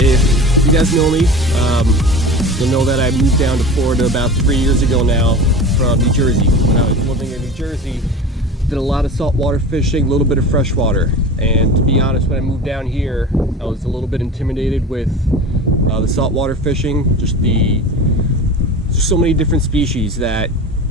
If you guys know me, you'll know that I moved down to Florida about 3 years ago now from New Jersey. When I was living in New Jersey, did a lot of saltwater fishing, a little bit of freshwater. And to be honest, when I moved down here, I was a little bit intimidated with the saltwater fishing. Just so many different species that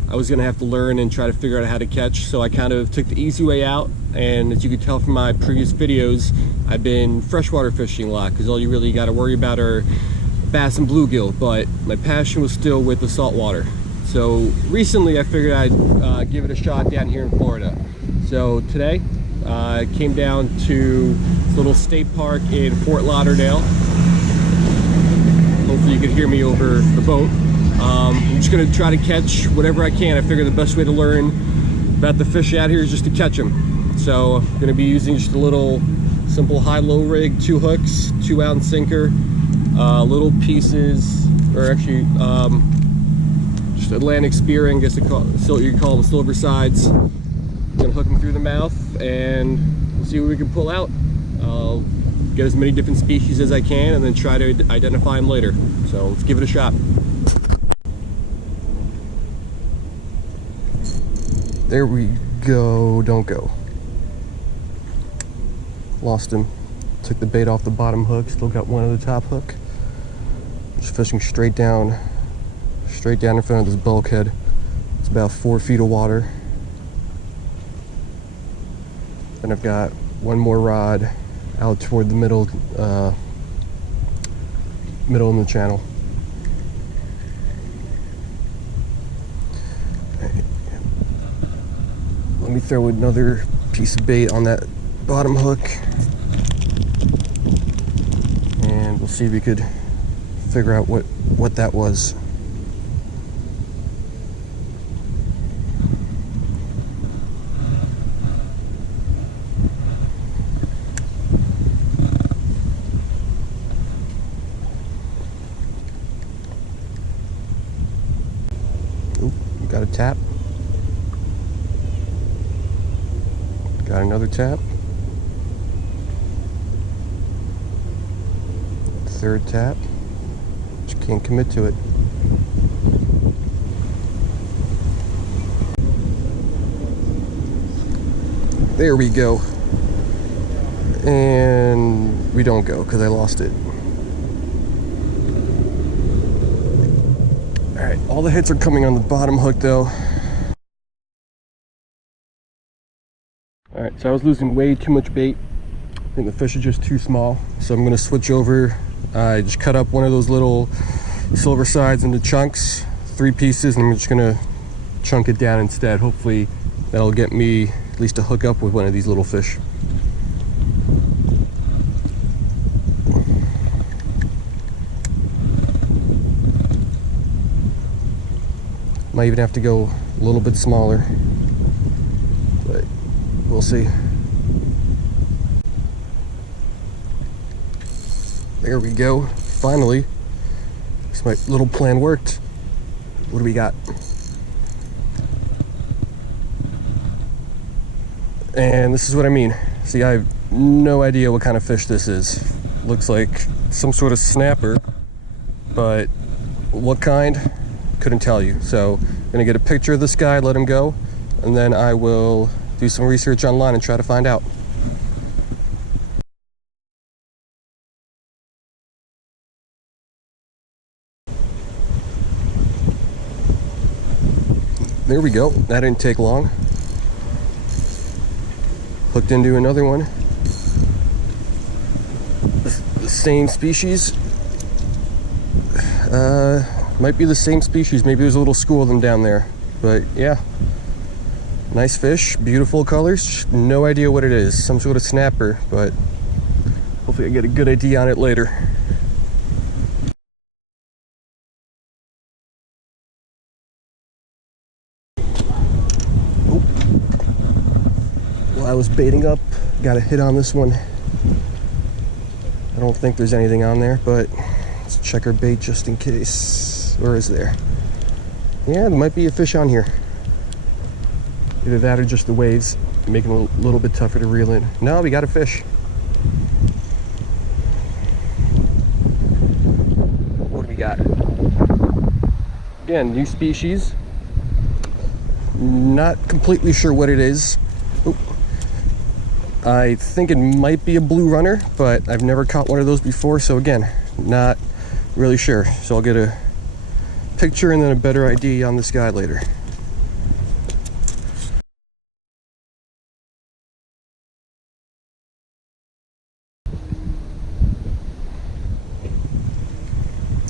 I was gonna have to learn and try to figure out how to catch. So I kind of took the easy way out. And as you can tell from my previous videos, I've been freshwater fishing a lot because all you really got to worry about are bass and bluegill. But my passion was still with the saltwater. So recently I figured I'd give it a shot down here in Florida. So today I came down to this little state park in Fort Lauderdale. Hopefully you can hear me over the boat. I'm just going to try to catch whatever I can. I figure the best way to learn about the fish out here is just to catch them. So I'm going to be using just a little simple high-low rig, 2 hooks, 2-ounce sinker, little pieces, or actually just Atlantic spearing, I guess you can call them silver sides. I'm going to hook them through the mouth and we'll see what we can pull out. I'll get as many different species as I can and then try to identify them later. So let's give it a shot. There we go. Don't go. Lost him. Took the bait off the bottom hook. Still got one on the top hook. Just fishing straight down in front of this bulkhead. It's about 4 feet of water. Then I've got one more rod out toward the middle in the channel. Let me throw another piece of bait on that bottom hook and we'll see if we could figure out what that was. Oop, got a tap. Got another tap. Third tap. Just can't commit to it. There we go. And we don't go because I lost it. Alright, all the hits are coming on the bottom hook though. Alright, so I was losing way too much bait. I think the fish are just too small. So I'm going to switch over. I just cut up one of those little silver sides into chunks, 3 pieces, and I'm just going to chunk it down instead. Hopefully that'll get me at least to hook up with one of these little fish. Might even have to go a little bit smaller, but we'll see. There we go. Finally, this my little plan worked. What do we got? And this is what I mean. See, I have no idea what kind of fish this is. Looks like some sort of snapper, but what kind? Couldn't tell you. So I'm gonna get a picture of this guy, let him go, and then I will do some research online and try to find out. There we go. That didn't take long. Hooked into another one. The same species. Might be the same species. Maybe there's a little school of them down there. But yeah. Nice fish, beautiful colors. No idea what it is. Some sort of snapper, but hopefully I get a good idea on it later. I was baiting up, got a hit on this one. I don't think there's anything on there, but let's check our bait just in case. Or is there? Yeah, there might be a fish on here. Either that or just the waves, making it a little bit tougher to reel in. No, we got a fish. got? Again, new species. Not completely sure what it is. Oop. I think it might be a blue runner, but I've never caught one of those before, so again, not really sure. So I'll get a picture and then a better idea on this guy later.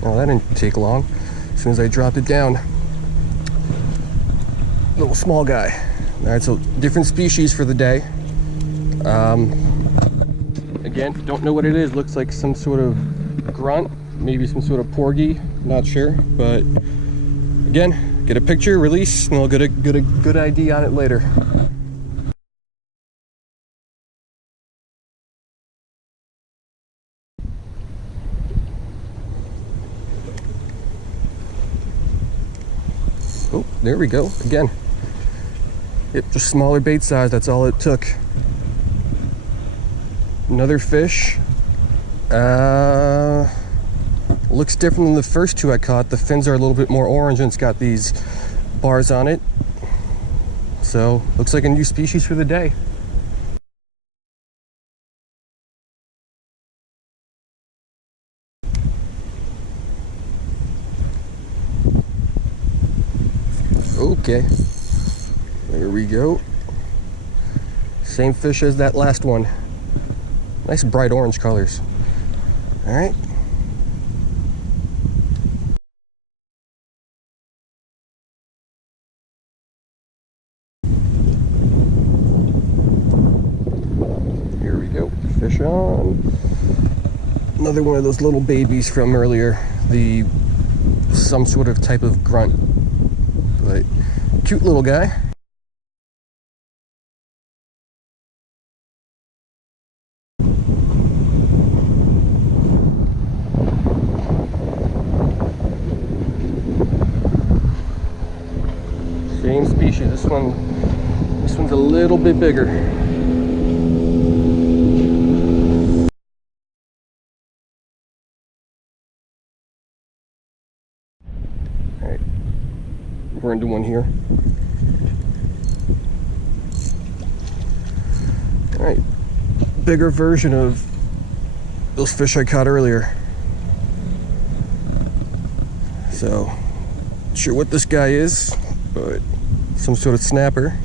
Oh, that didn't take long. As soon as I dropped it down. Little small guy. All right, so different species for the day. Again, don't know what it is. Looks like some sort of grunt, maybe some sort of porgy. Not sure, but again, get a picture, release, and I'll get a good idea on it later. Oh, there we go. Again. Yep, just smaller bait size, that's all it took. Another fish. Looks different than the first two I caught. The fins are a little bit more orange and it's got these bars on it. So, looks like a new species for the day. Okay. There we go. Same fish as that last one. Nice bright orange colors. All right. Here we go. Fish on. Another one of those little babies from earlier. Some sort of type of grunt. But cute little guy. Same species. This one's a little bit bigger. All right, we're into one here. All right, bigger version of those fish I caught earlier. So, not sure what this guy is, but some sort of snapper.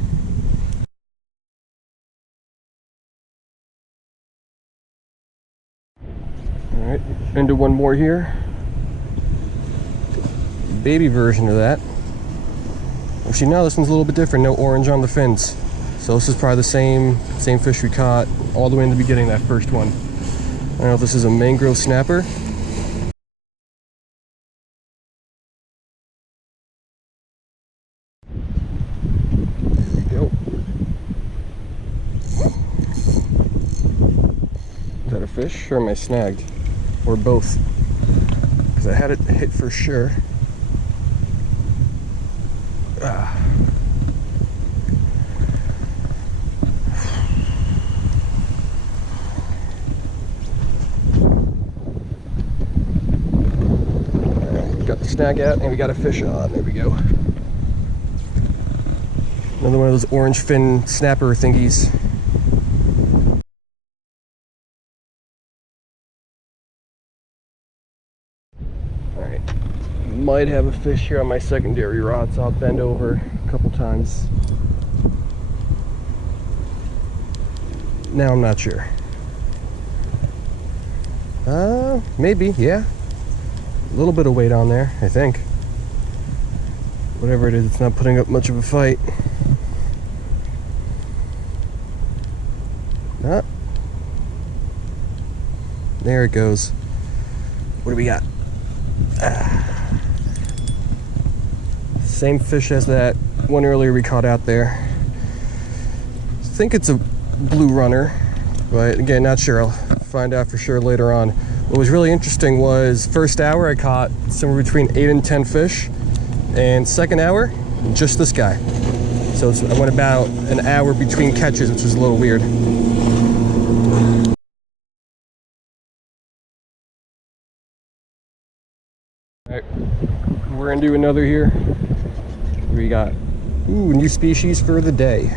All right, into one more here. Baby version of that. Actually, now this one's a little bit different. No orange on the fins. So this is probably the same fish we caught all the way in the beginning, that first one. I don't know if this is a mangrove snapper. Fish or am I snagged? Or both? Because I had it hit for sure. Got the snag out and we got a fish on. There we go. Another one of those orange fin snapper thingies. Might have a fish here on my secondary rod, so I'll bend over a couple times. Now I'm not sure. Maybe, yeah. A little bit of weight on there, I think. Whatever it is, it's not putting up much of a fight. Ah. There it goes. What do we got? Same fish as that one earlier we caught out there. I think it's a blue runner, but again, not sure. I'll find out for sure later on. What was really interesting was first hour I caught somewhere between 8 and 10 fish, and second hour, just this guy. So I went about an hour between catches, which was a little weird. Alright, we're gonna do another here. We got, ooh, new species for the day.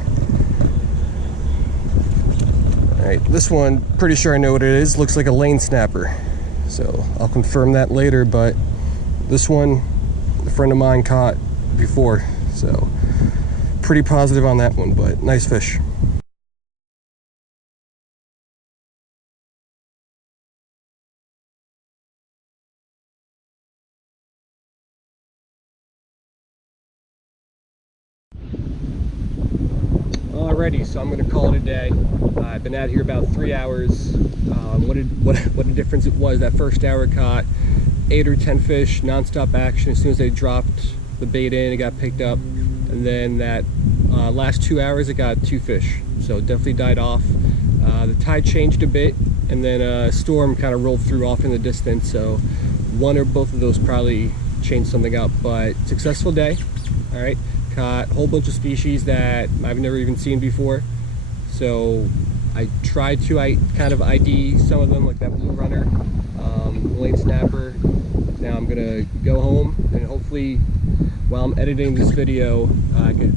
Alright, this one, pretty sure I know what it is. Looks like a lane snapper. So I'll confirm that later, but this one, a friend of mine caught before. So pretty positive on that one, but nice fish. Alrighty, so I'm going to call it a day. I've been out here about 3 hours. What a difference it was. That first hour caught 8 or 10 fish, non-stop action. As soon as they dropped the bait in, it got picked up. And then that last 2 hours, it got 2 fish. So it definitely died off. The tide changed a bit, and then a storm kind of rolled through off in the distance. So one or both of those probably changed something up. But successful day. All right. Caught a whole bunch of species that I've never even seen before. So I tried to kind of ID some of them, like that blue runner, lane snapper. Now I'm gonna go home and hopefully while I'm editing this video I could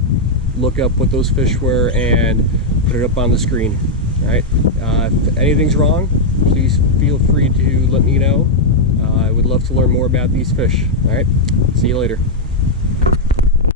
look up what those fish were and put it up on the screen. All right, if anything's wrong, please feel free to let me know. I would love to learn more about these fish. All right, see you later.